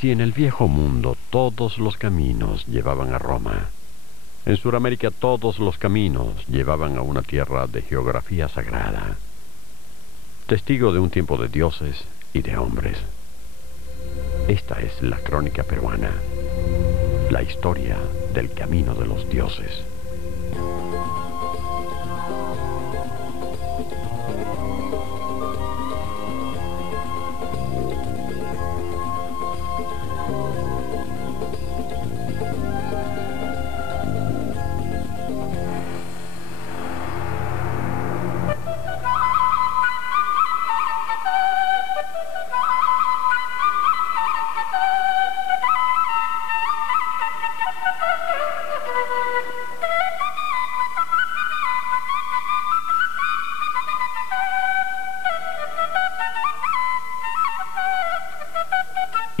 Si en el viejo mundo todos los caminos llevaban a Roma, en Sudamérica todos los caminos llevaban a una tierra de geografía sagrada, testigo de un tiempo de dioses y de hombres. Esta es la crónica peruana, la historia del camino de los dioses.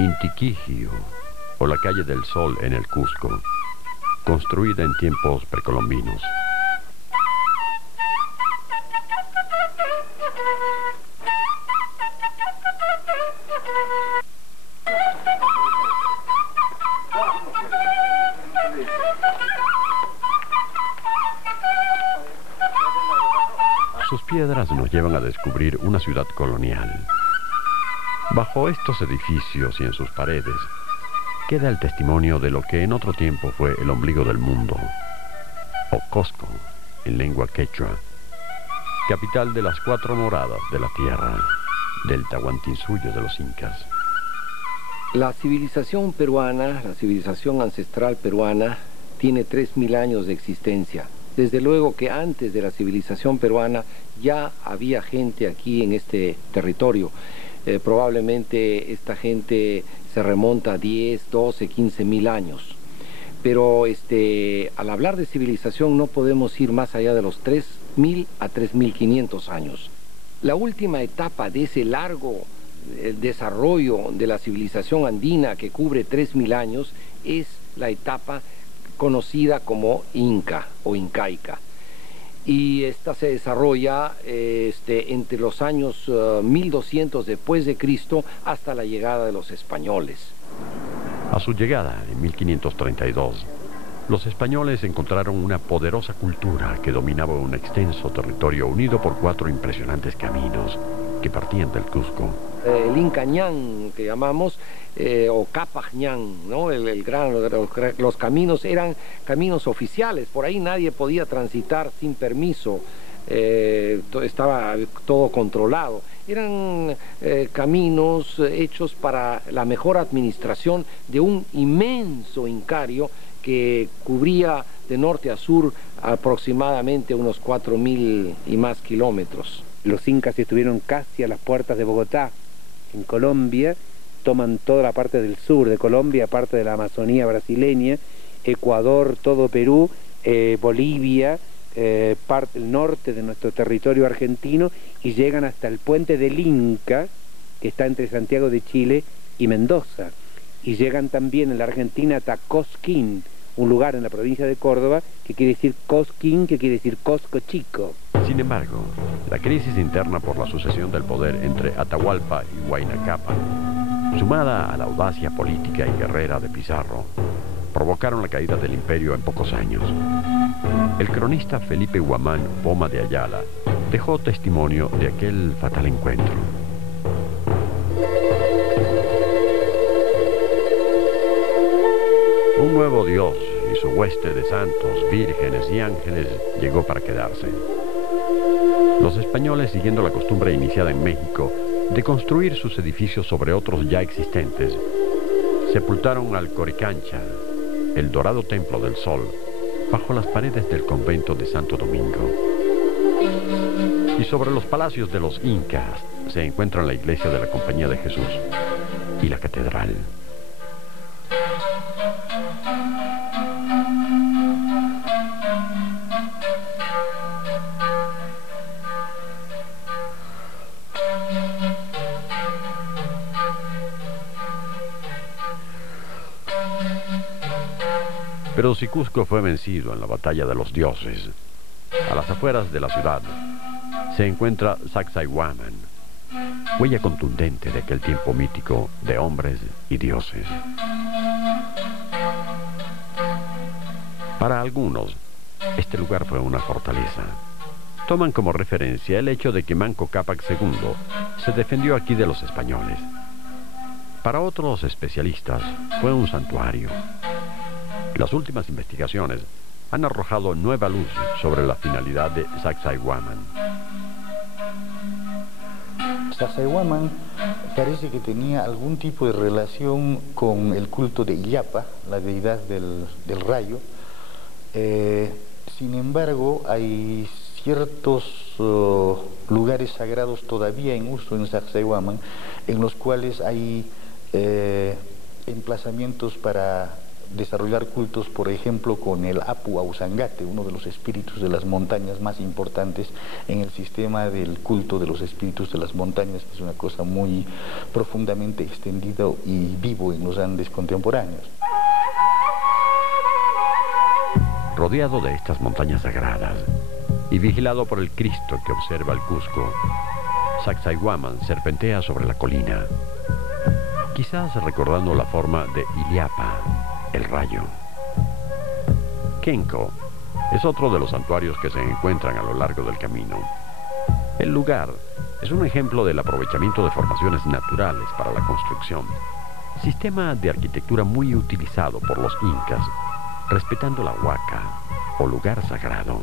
Intiquijio, o la calle del Sol en el Cusco, construida en tiempos precolombinos. Sus piedras nos llevan a descubrir una ciudad colonial. Bajo estos edificios y en sus paredes queda el testimonio de lo que en otro tiempo fue el ombligo del mundo, o Cosco, en lengua quechua, capital de las 4 moradas de la tierra, del Tahuantinsuyo de los incas. La civilización peruana, la civilización ancestral peruana, tiene 3000 años de existencia. Desde luego que antes de la civilización peruana ya había gente aquí en este territorio. Probablemente esta gente se remonta a 10, 12, 15 mil años. Pero al hablar de civilización no podemos ir más allá de los 3000 a 3500 años. La última etapa de ese largo desarrollo de la civilización andina que cubre 3000 años es la etapa conocida como Inca o incaica. Y esta se desarrolla entre los años 1200 después de Cristo hasta la llegada de los españoles. A su llegada, en 1532, los españoles encontraron una poderosa cultura que dominaba un extenso territorio unido por 4 impresionantes caminos que partían del Cusco. El Inca Ñan, que llamamos, o Capac Ñan, ¿no? Los caminos eran caminos oficiales, por ahí nadie podía transitar sin permiso, estaba todo controlado. Eran caminos hechos para la mejor administración de un inmenso incario que cubría de norte a sur aproximadamente unos 4000 y más kilómetros. Los incas estuvieron casi a las puertas de Bogotá, en Colombia, toman toda la parte del sur de Colombia, parte de la Amazonía brasileña, Ecuador, todo Perú, Bolivia, parte del norte de nuestro territorio argentino, y llegan hasta el puente del Inca, que está entre Santiago de Chile y Mendoza, y llegan también en la Argentina hasta Cosquín, un lugar en la provincia de Córdoba que quiere decir Cosquín, que quiere decir Cosco Chico. Sin embargo, la crisis interna por la sucesión del poder entre Atahualpa y Huayna Cápac, sumada a la audacia política y guerrera de Pizarro, provocaron la caída del imperio en pocos años. El cronista Felipe Guamán Poma de Ayala dejó testimonio de aquel fatal encuentro. Un nuevo Dios y su hueste de santos, vírgenes y ángeles llegó para quedarse. Los españoles, siguiendo la costumbre iniciada en México de construir sus edificios sobre otros ya existentes, sepultaron al Coricancha, el dorado templo del sol, bajo las paredes del convento de Santo Domingo. Y sobre los palacios de los incas se encuentran la iglesia de la Compañía de Jesús y la catedral. Pero si Cusco fue vencido en la batalla de los dioses, a las afueras de la ciudad se encuentra Sacsayhuaman, huella contundente de aquel tiempo mítico de hombres y dioses. Para algunos, este lugar fue una fortaleza. Toman como referencia el hecho de que Manco Cápac II se defendió aquí de los españoles. Para otros especialistas, fue un santuario. Las últimas investigaciones han arrojado nueva luz sobre la finalidad de Sacsayhuaman. Sacsayhuaman parece que tenía algún tipo de relación con el culto de Illapa, la deidad del rayo. Sin embargo, hay ciertos lugares sagrados todavía en uso en Sacsayhuaman, en los cuales hay emplazamientos para desarrollar cultos, por ejemplo, con el Apu Ausangate, uno de los espíritus de las montañas más importantes en el sistema del culto de los espíritus de las montañas, que es una cosa muy profundamente extendida y vivo en los Andes contemporáneos. Rodeado de estas montañas sagradas y vigilado por el Cristo que observa el Cusco, Sacsayhuaman serpentea sobre la colina, quizás recordando la forma de Illapa, el rayo. Kenco es otro de los santuarios que se encuentran a lo largo del camino. El lugar es un ejemplo del aprovechamiento de formaciones naturales para la construcción, sistema de arquitectura muy utilizado por los incas, respetando la huaca o lugar sagrado.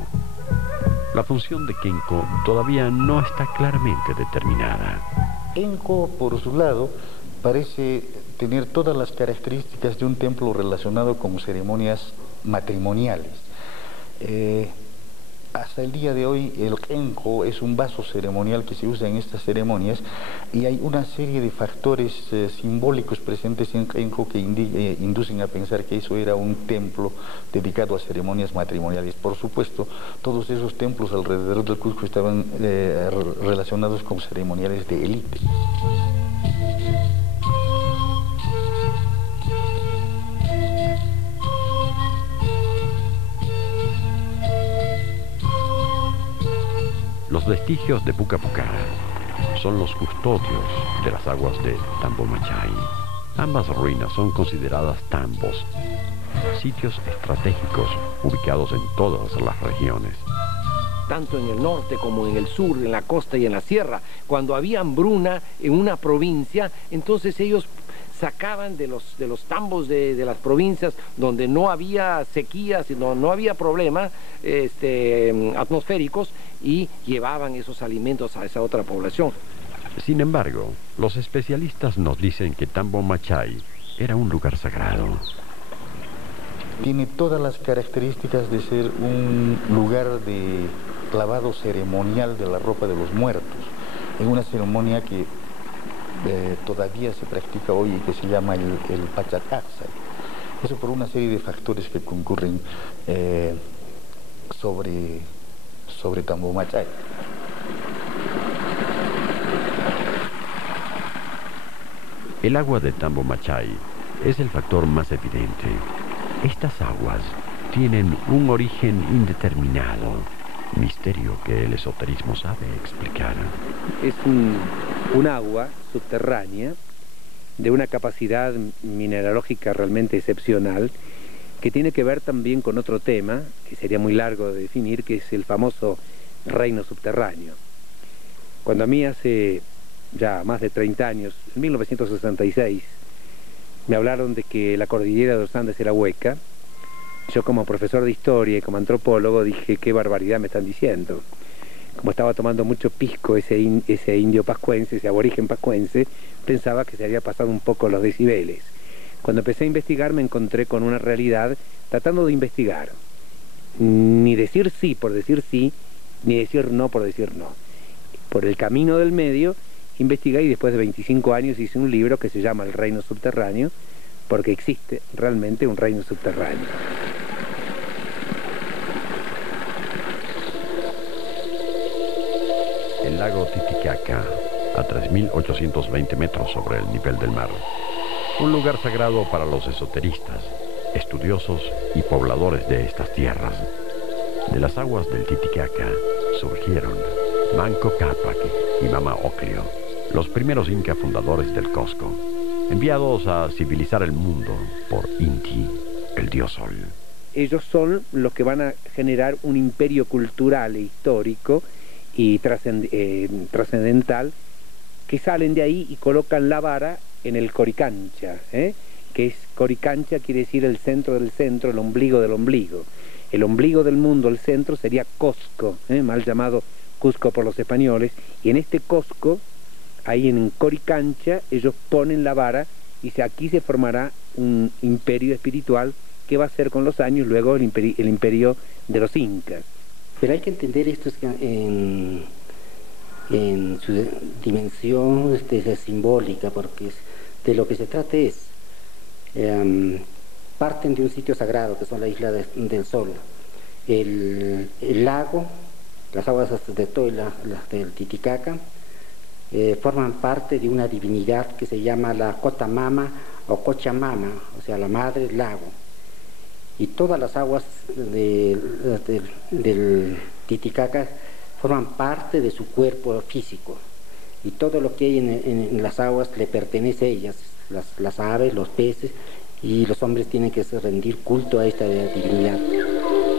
La función de Kenco todavía no está claramente determinada. Kenco, por su lado, parece tener todas las características de un templo relacionado con ceremonias matrimoniales. Hasta el día de hoy el Kenco es un vaso ceremonial que se usa en estas ceremonias, y hay una serie de factores simbólicos presentes en Kenco que inducen a pensar que eso era un templo dedicado a ceremonias matrimoniales. Por supuesto, todos esos templos alrededor del Cusco estaban relacionados con ceremoniales de élite. Los vestigios de Pucapucara son los custodios de las aguas de Tambomachay. Ambas ruinas son consideradas tambos, sitios estratégicos ubicados en todas las regiones. Tanto en el norte como en el sur, en la costa y en la sierra. Cuando había hambruna en una provincia, entonces ellos sacaban de los tambos de las provincias donde no había sequías, no había problemas atmosféricos, y llevaban esos alimentos a esa otra población. Sin embargo, los especialistas nos dicen que Tambomachay era un lugar sagrado. Tiene todas las características de ser un lugar de lavado ceremonial de la ropa de los muertos, en una ceremonia que todavía se practica hoy y que se llama el Pachacaxay. Eso por una serie de factores que concurren sobre Tambomachay. El agua de Tambomachay es el factor más evidente. Estas aguas tienen un origen indeterminado, misterio que el esoterismo sabe explicar. Es un agua subterránea de una capacidad mineralógica realmente excepcional, que tiene que ver también con otro tema, que sería muy largo de definir, que es el famoso reino subterráneo. Cuando a mí hace ya más de 30 años, en 1966, me hablaron de que la cordillera de los Andes era hueca, yo como profesor de historia y como antropólogo dije, qué barbaridad me están diciendo. Como estaba tomando mucho pisco ese indio pascuense, ese aborigen pascuense, pensaba que se había pasado un poco los decibeles. Cuando empecé a investigar me encontré con una realidad tratando de investigar. Ni decir sí por decir sí, ni decir no por decir no. Por el camino del medio investigué, y después de 25 años hice un libro que se llama El Reino Subterráneo, porque existe realmente un reino subterráneo. El lago Titicaca, a 3.820 metros sobre el nivel del mar. Un lugar sagrado para los esoteristas, estudiosos y pobladores de estas tierras. De las aguas del Titicaca surgieron Manco Cápac y Mama Ocllo. los primeros incas fundadores del Cusco, enviados a civilizar el mundo por Inti, el dios sol. Ellos son los que van a generar un imperio cultural e histórico y trascendental, que salen de ahí y colocan la vara en el Coricancha, que es Coricancha, quiere decir el centro del centro, el ombligo del ombligo. El ombligo del mundo, el centro, sería Cosco, mal llamado Cusco por los españoles, y en este Cosco, ahí en Coricancha, ellos ponen la vara y aquí se formará un imperio espiritual que va a ser con los años luego el imperio de los incas. Pero hay que entender esto en su dimensión simbólica, porque de lo que se trata es, parten de un sitio sagrado que son la isla del Sol, el lago, las aguas de Toila, las del Titicaca, forman parte de una divinidad que se llama la Cotamama o Cochamama, o sea, la madre lago. Y todas las aguas del Titicaca forman parte de su cuerpo físico, y todo lo que hay en las aguas le pertenece a ellas, las aves, los peces, y los hombres tienen que rendir culto a esta divinidad.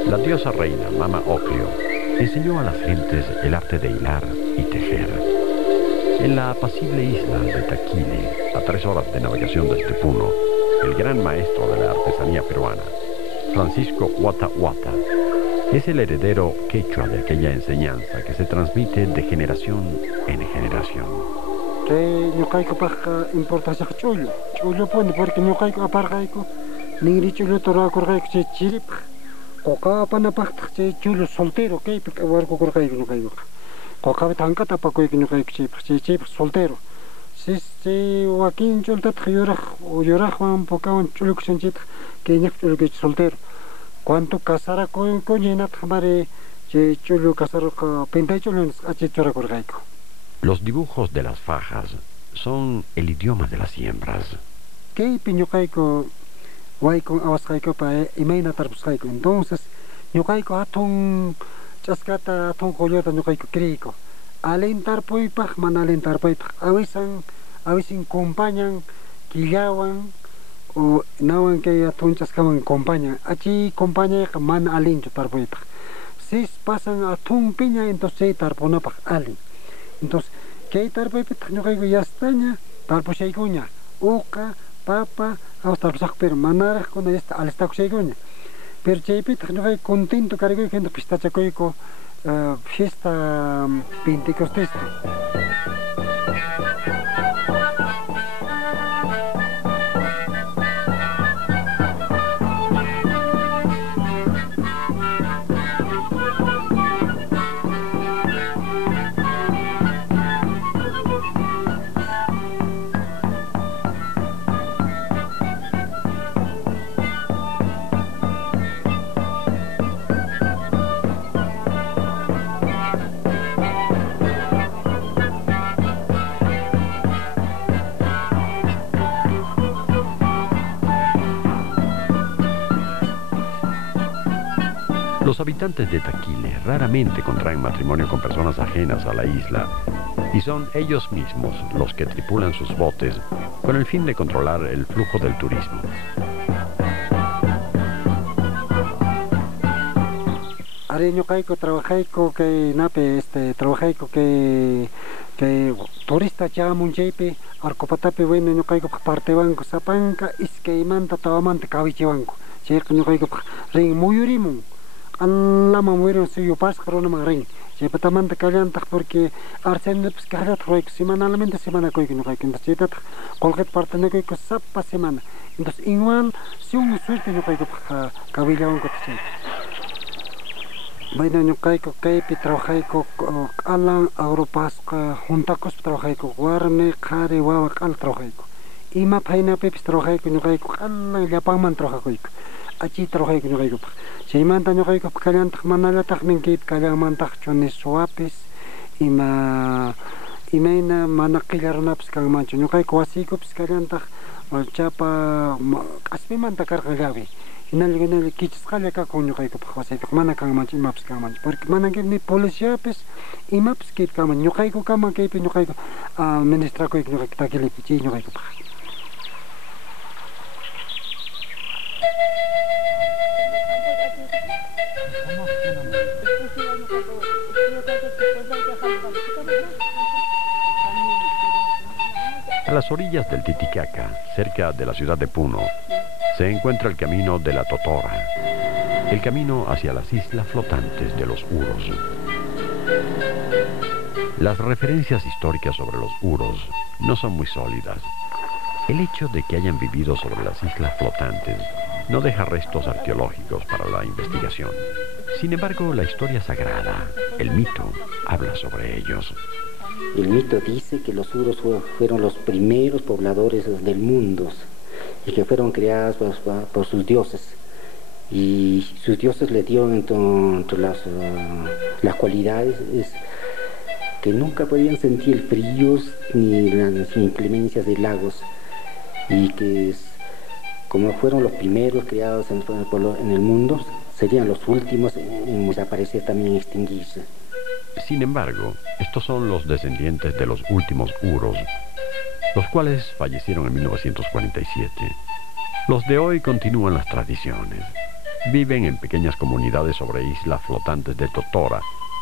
La diosa reina Mama Ocllo enseñó a las gentes el arte de hilar y tejer. En la apacible isla de Taquile, a 3 horas de navegación desde Puno, el gran maestro de la artesanía peruana, Francisco Huata Huata, es el heredero quechua de aquella enseñanza que se transmite de generación en generación. Importancia chullo pone porque ñuqayku aparqayku ningri chullo torakurqayku chay chiripa qoqapanapaqtaq chay chullo soltero kaypi warkukurqayku ñuqaykuqa qoqapi tankata apakuyku ñuqayku chaypaq soltero chay wakin chultataq yuraqwan pukawan chullukushanchitaq kay ñaq chullukichu soltero cuanto casarakunku ñinataq mari chay chullu casaruqa pintay chullu achi churakurqayku. Los dibujos de las fajas son el idioma de las siembras. Kaypi ñuqayku waykun awasqaykupa imayna tarpusqayku. Entonces ñuqayku hatun ch'askata hatun qullota ñuqayku criyku. Alin tarpuypaq mana alin tarpuypaq. Awisin compañan killawan o nawan kay hatun ch'askawan compañan. Achi compañayqa mana alinchu tarpuypaq. Si pasan hatun piña entonces tarpunapaq alin. Entonces, kay tarpuypitaq ñuqayku yastaña tarpushaykuña uqa, papa, awas tarpusaq, pero manaraq kuna yasta alistakushaykuña. Pero chaypitaq ñuqayku contento karikuyku entonces pistachakuyku fiesta Pentecostesta. Los habitantes de Taquile raramente contraen matrimonio con personas ajenas a la isla y son ellos mismos los que tripulan sus botes con el fin de controlar el flujo del turismo. Are ñuqayku trabajayku kay nape trabajayku kay turista chamun chaypi Arcopatapi bueno ñuqayku partewanku sapanka iskaymanta tawamanta kawichiwanku chayqa ñuqayku rin muyurimun anlama muyurin suyupasqa runaman rin chaypatamanta kallantaq porque arsenepis kallataq ruyku semanalmente semanakuyku ñuqayku entonces chaytataq qullqita partenakuyku sapa semana entonces igual si un suerte ñuqayku kawillawanku chay. Bueno, ñuqayku kaypi trabajayku q'alan agropasqa juntakuspa trabajayku warmi qhari wawa q'ala trabajayku ima phaynapipis trabajayku ñuqayku q'alan llapanman trabajakuyku achi trabajayku ñuqaykupaq chaymanta ñuqaykupaq kallantaq manallataq nin kaypi kallanmantaqchu ni suwapis ima imayna mana qillarunapis kanmanchu. Ñuqayku wasiykupish kallantaq chapa k'aspimanta karqa hinalli kichisqalla kakun ñuqaykupaq wasiypiqa mana kanmanchu imapis kanmanchu. Porque mana ni policiapis imapis kaypi kanmanchu. Ñuqayku kanman kaypi ñuqayku ministrakuyku ñuqayku takilipi chay ñuqaykupaq. A las orillas del Titicaca, cerca de la ciudad de Puno, se encuentra el camino de la Totora, el camino hacia las islas flotantes de los Uros. Las referencias históricas sobre los Uros no son muy sólidas. El hecho de que hayan vivido sobre las islas flotantes no deja restos arqueológicos para la investigación. Sin embargo, la historia sagrada, el mito, habla sobre ellos. El mito dice que los Uros fueron los primeros pobladores del mundo y que fueron creados por sus dioses. Y sus dioses le dieron entre las cualidades que nunca podían sentir fríos ni las inclemencias de lagos. Y que como fueron los primeros creados en el mundo, serían los últimos en desaparecer, también extinguirse. Sin embargo, estos son los descendientes de los últimos Uros, los cuales fallecieron en 1947. Los de hoy continúan las tradiciones. Viven en pequeñas comunidades sobre islas flotantes de Totora,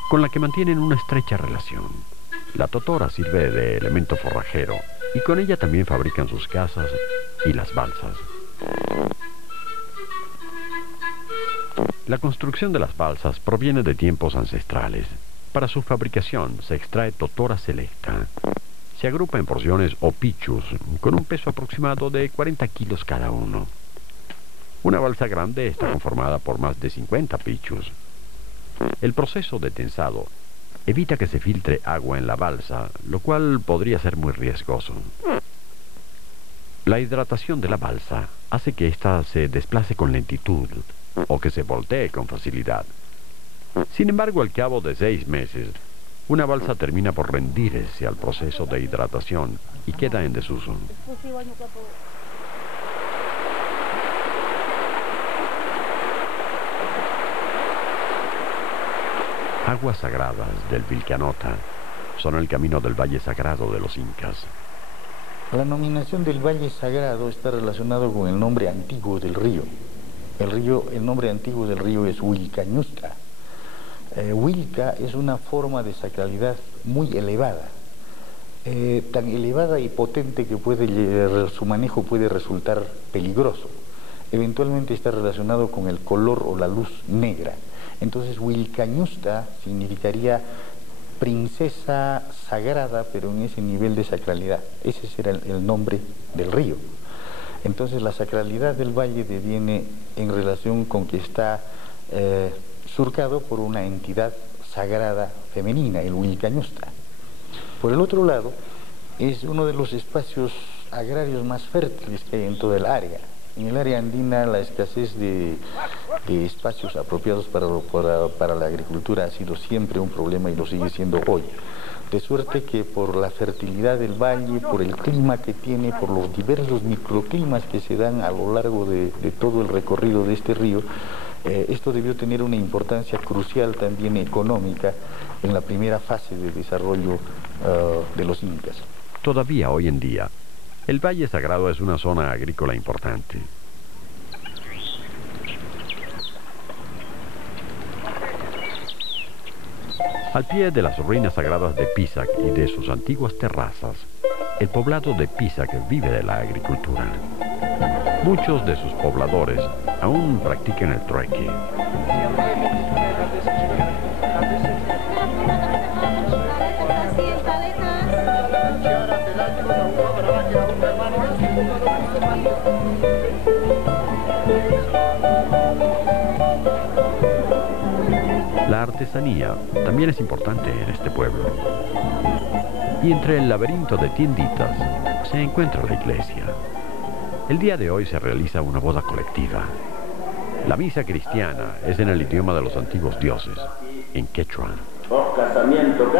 con la que mantienen una estrecha relación. La Totora sirve de elemento forrajero y con ella también fabrican sus casas y las balsas. La construcción de las balsas proviene de tiempos ancestrales. Para su fabricación se extrae Totora selecta. Se agrupa en porciones o pichus, con un peso aproximado de 40 kilos cada uno. Una balsa grande está conformada por más de 50 pichus. El proceso de tensado evita que se filtre agua en la balsa, lo cual podría ser muy riesgoso. La hidratación de la balsa hace que ésta se desplace con lentitud o que se voltee con facilidad. Sin embargo, al cabo de 6 meses, una balsa termina por rendirse al proceso de hidratación y queda en desuso. Aguas sagradas del Vilcanota son el camino del Valle Sagrado de los Incas. La nominación del Valle Sagrado está relacionado con el nombre antiguo del río. El nombre antiguo del río es Huilcañusta. Huilca es una forma de sacralidad muy elevada, tan elevada y potente que su manejo puede resultar peligroso. Eventualmente está relacionado con el color o la luz negra. Entonces Huilcañusta significaría princesa sagrada, pero en ese nivel de sacralidad. Ese será el nombre del río. Entonces la sacralidad del valle deviene en relación con que está surcado por una entidad sagrada femenina, el Huilcañusta. Por el otro lado, es uno de los espacios agrarios más fértiles que hay en toda el área. En el área andina la escasez de espacios apropiados para la agricultura ha sido siempre un problema y lo sigue siendo hoy. De suerte que por la fertilidad del valle, por el clima que tiene, por los diversos microclimas que se dan a lo largo de todo el recorrido de este río, esto debió tener una importancia crucial también económica en la primera fase de desarrollo de los incas. Todavía hoy en día, el Valle Sagrado es una zona agrícola importante. Al pie de las ruinas sagradas de Pisac y de sus antiguas terrazas, el poblado de Pisac vive de la agricultura. Muchos de sus pobladores aún practican el trueque. La artesanía también es importante en este pueblo. Y entre el laberinto de tienditas se encuentra la iglesia. El día de hoy se realiza una boda colectiva. La misa cristiana es en el idioma de los antiguos dioses, en quechua. Casamiento,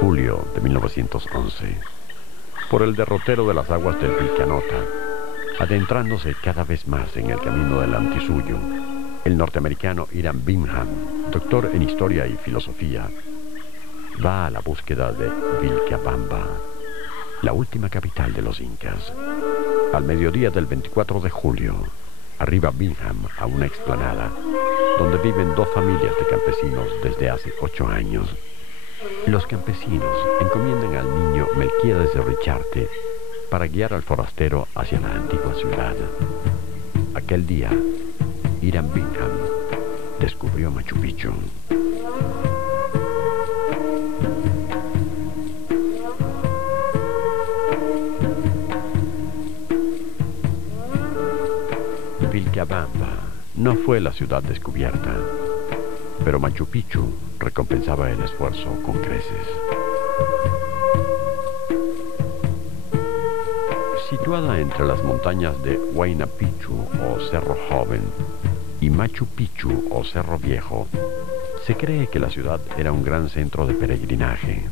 Julio de 1911. Por el derrotero de las aguas del Vilcanota, adentrándose cada vez más en el camino del antisuyo, el norteamericano Hiram Bingham, doctor en historia y filosofía, va a la búsqueda de Vilcabamba, la última capital de los incas. Al mediodía del 24 de julio, arriba Bingham a una explanada, donde viven dos familias de campesinos desde hace 8 años. Los campesinos encomiendan al niño Melquíades de Richarte para guiar al forastero hacia la antigua ciudad. Aquel día, Hiram Bingham descubrió Machu Picchu. Vilcabamba no fue la ciudad descubierta, pero Machu Picchu recompensaba el esfuerzo con creces. Situada entre las montañas de Huayna Picchu o Cerro Joven y Machu Picchu o Cerro Viejo, se cree que la ciudad era un gran centro de peregrinaje.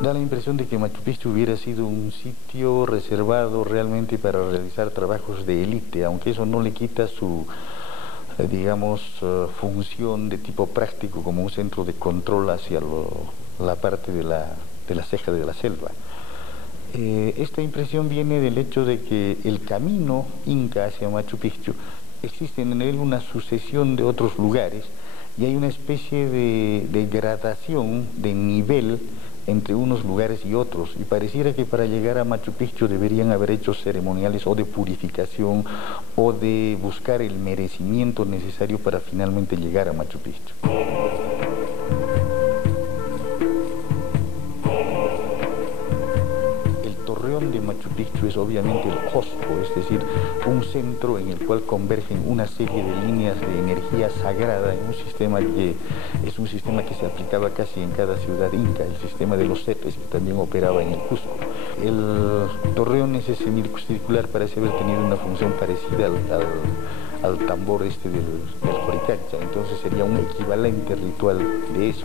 Da la impresión de que Machu Picchu hubiera sido un sitio reservado realmente para realizar trabajos de élite, aunque eso no le quita su, digamos, función de tipo práctico como un centro de control hacia la parte de la ceja de la selva. Esta impresión viene del hecho de que el camino inca hacia Machu Picchu existe en él una sucesión de otros lugares y hay una especie de gradación de nivel entre unos lugares y otros, y pareciera que para llegar a Machu Picchu deberían haber hecho ceremoniales o de purificación o de buscar el merecimiento necesario para finalmente llegar a Machu Picchu. De Machu Picchu es obviamente el Cosco, es decir, un centro en el cual convergen una serie de líneas de energía sagrada en un sistema que es un sistema que se aplicaba casi en cada ciudad inca, el sistema de los cepes que también operaba en el Cusco. El torreón ese semicircular parece haber tenido una función parecida al tambor este del Joricacha, entonces sería un equivalente ritual de eso.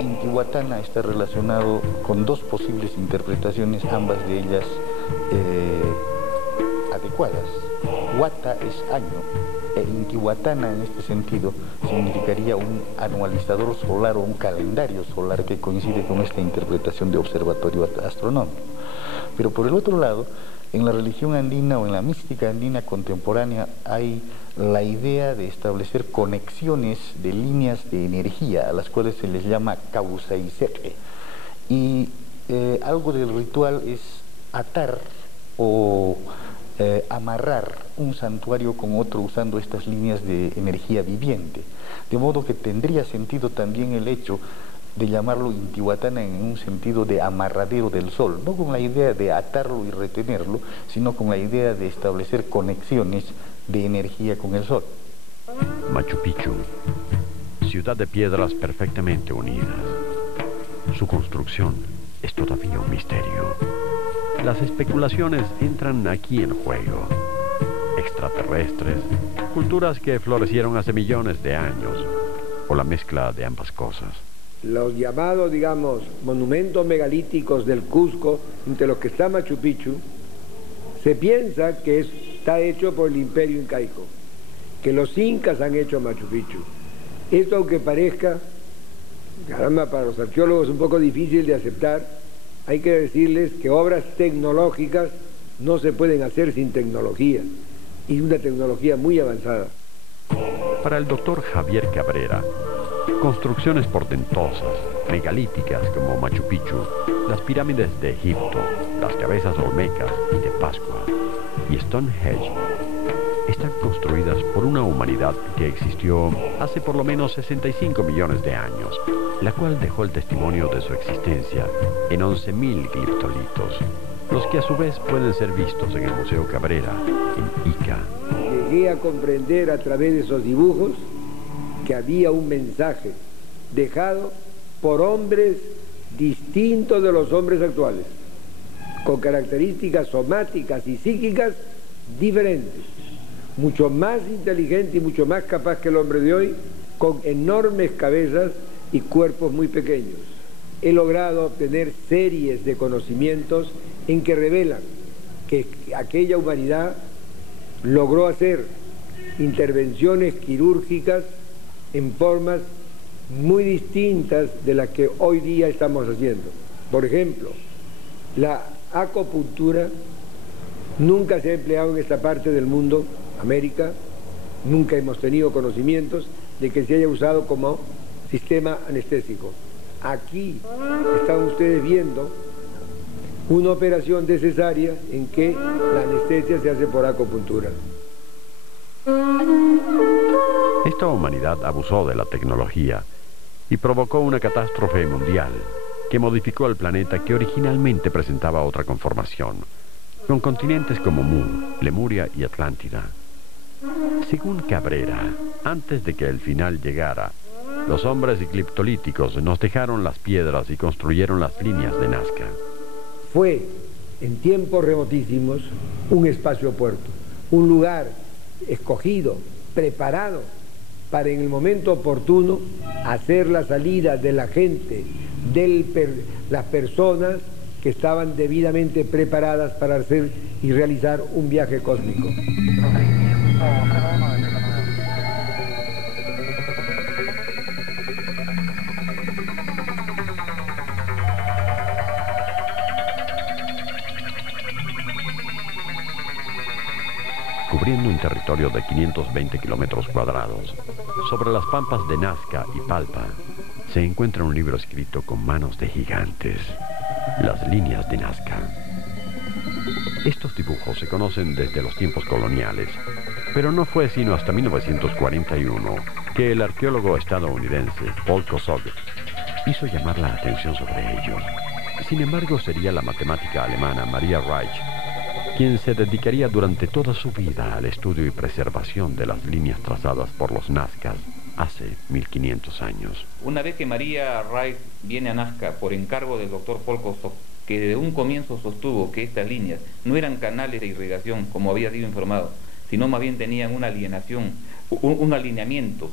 Intihuatana está relacionado con dos posibles interpretaciones, ambas de ellas adecuadas. Huata es año, e Intihuatana en este sentido significaría un anualizador solar o un calendario solar que coincide con esta interpretación de observatorio astronómico. Pero por el otro lado, en la religión andina o en la mística andina contemporánea hay la idea de establecer conexiones de líneas de energía a las cuales se les llama Causaizek'e. Y algo del ritual es atar o amarrar un santuario con otro usando estas líneas de energía viviente. De modo que tendría sentido también el hecho de llamarlo Intihuatana en un sentido de amarradero del sol, no con la idea de atarlo y retenerlo, sino con la idea de establecer conexiones de energía con el sol. Machu Picchu, ciudad de piedras perfectamente unidas. Su construcción es todavía un misterio. Las especulaciones entran aquí en juego. Extraterrestres, culturas que florecieron hace millones de años, o la mezcla de ambas cosas. Los llamados, digamos, monumentos megalíticos del Cusco, entre los que está Machu Picchu, se piensa que está hecho por el imperio incaico, que los incas han hecho Machu Picchu. Esto, aunque parezca, caramba, para los arqueólogos es un poco difícil de aceptar, hay que decirles que obras tecnológicas no se pueden hacer sin tecnología, y una tecnología muy avanzada. Para el doctor Javier Cabrera, construcciones portentosas, megalíticas como Machu Picchu, las pirámides de Egipto, las cabezas olmecas y de Pascua, y Stonehenge, están construidas por una humanidad que existió hace por lo menos 65 millones de años, la cual dejó el testimonio de su existencia en 11.000 gliptolitos, los que a su vez pueden ser vistos en el Museo Cabrera, en Ica. llegué a comprender a través de esos dibujos que había un mensaje dejado por hombres distintos de los hombres actuales, con características somáticas y psíquicas diferentes, mucho más inteligente y mucho más capaz que el hombre de hoy, con enormes cabezas y cuerpos muy pequeños. He logrado obtener series de conocimientos en que revelan que aquella humanidad logró hacer intervenciones quirúrgicas en formas muy distintas de las que hoy día estamos haciendo. Por ejemplo, la acupuntura nunca se ha empleado en esta parte del mundo, América, nunca hemos tenido conocimientos de que se haya usado como sistema anestésico. Aquí están ustedes viendo una operación de cesárea en que la anestesia se hace por acupuntura. Esta humanidad abusó de la tecnología y provocó una catástrofe mundial que modificó el planeta que originalmente presentaba otra conformación, con continentes como Mu, Lemuria y Atlántida. Según Cabrera, antes de que el final llegara, los hombres ecliptolíticos nos dejaron las piedras y construyeron las líneas de Nazca. Fue, en tiempos remotísimos, un espacio-puerto, un lugar escogido, preparado para en el momento oportuno hacer la salida de la gente, las personas que estaban debidamente preparadas para hacer y realizar un viaje cósmico. Cubriendo un territorio de 520 kilómetros cuadrados, sobre las pampas de Nazca y Palpa, se encuentra un libro escrito con manos de gigantes, las líneas de Nazca. Estos dibujos se conocen desde los tiempos coloniales, pero no fue sino hasta 1941 que el arqueólogo estadounidense Paul Kosog hizo llamar la atención sobre ellos. Sin embargo, sería la matemática alemana Maria Reich quien se dedicaría durante toda su vida al estudio y preservación de las líneas trazadas por los Nazcas hace 1500 años. Una vez que Maria Reich viene a Nazca por encargo del doctor Paul Kosog, que desde un comienzo sostuvo que estas líneas no eran canales de irrigación, como había sido informado, sino más bien tenían una alienación, un alineamiento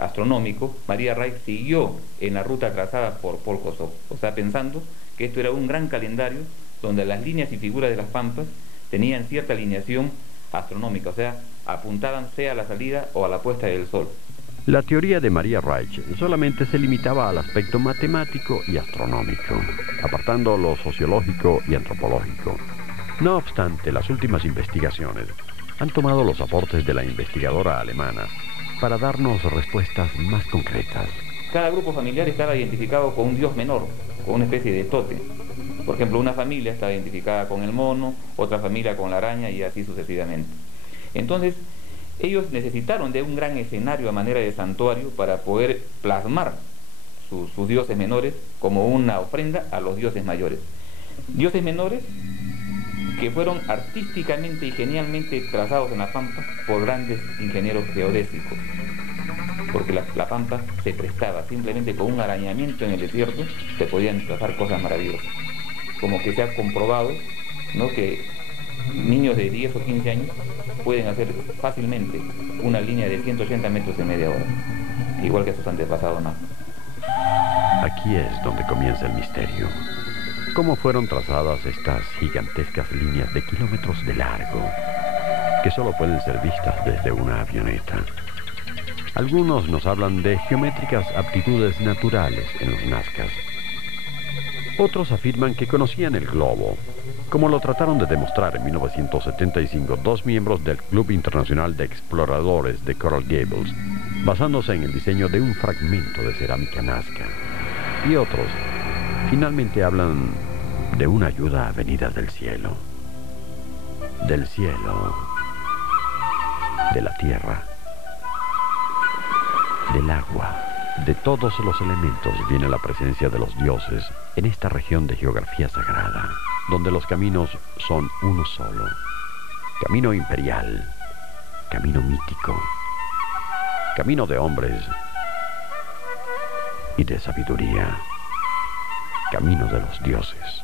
astronómico, Maria Reich siguió en la ruta trazada por Paul Kosog, o sea, pensando que esto era un gran calendario donde las líneas y figuras de las pampas tenían cierta alineación astronómica, o sea, apuntaban sea a la salida o a la puesta del sol. La teoría de Maria Reich solamente se limitaba al aspecto matemático y astronómico, apartando lo sociológico y antropológico. No obstante, las últimas investigaciones han tomado los aportes de la investigadora alemana para darnos respuestas más concretas. Cada grupo familiar estaba identificado con un dios menor, con una especie de tótem. Por ejemplo, una familia estaba identificada con el mono, otra familia con la araña y así sucesivamente. Entonces, ellos necesitaron de un gran escenario a manera de santuario para poder plasmar sus dioses menores como una ofrenda a los dioses mayores. Dioses menores que fueron artísticamente y genialmente trazados en la pampa por grandes ingenieros geodésicos, porque la pampa se prestaba, simplemente con un arañamiento en el desierto se podían trazar cosas maravillosas. Como que se ha comprobado, ¿no?, que niños de 10 o 15 años pueden hacer fácilmente una línea de 180 metros en media hora, igual que sus antepasados, ¿no? Aquí es donde comienza el misterio. ¿Cómo fueron trazadas estas gigantescas líneas de kilómetros de largo, que solo pueden ser vistas desde una avioneta? Algunos nos hablan de geométricas aptitudes naturales en los Nazcas. Otros afirman que conocían el globo, como lo trataron de demostrar en 1975 dos miembros del Club Internacional de Exploradores de Coral Gables, basándose en el diseño de un fragmento de cerámica Nazca. Y otros finalmente hablan de una ayuda venida del cielo, de la tierra, del agua. De todos los elementos viene la presencia de los dioses en esta región de geografía sagrada, donde los caminos son uno solo: camino imperial, camino mítico, camino de hombres y de sabiduría, camino de los dioses.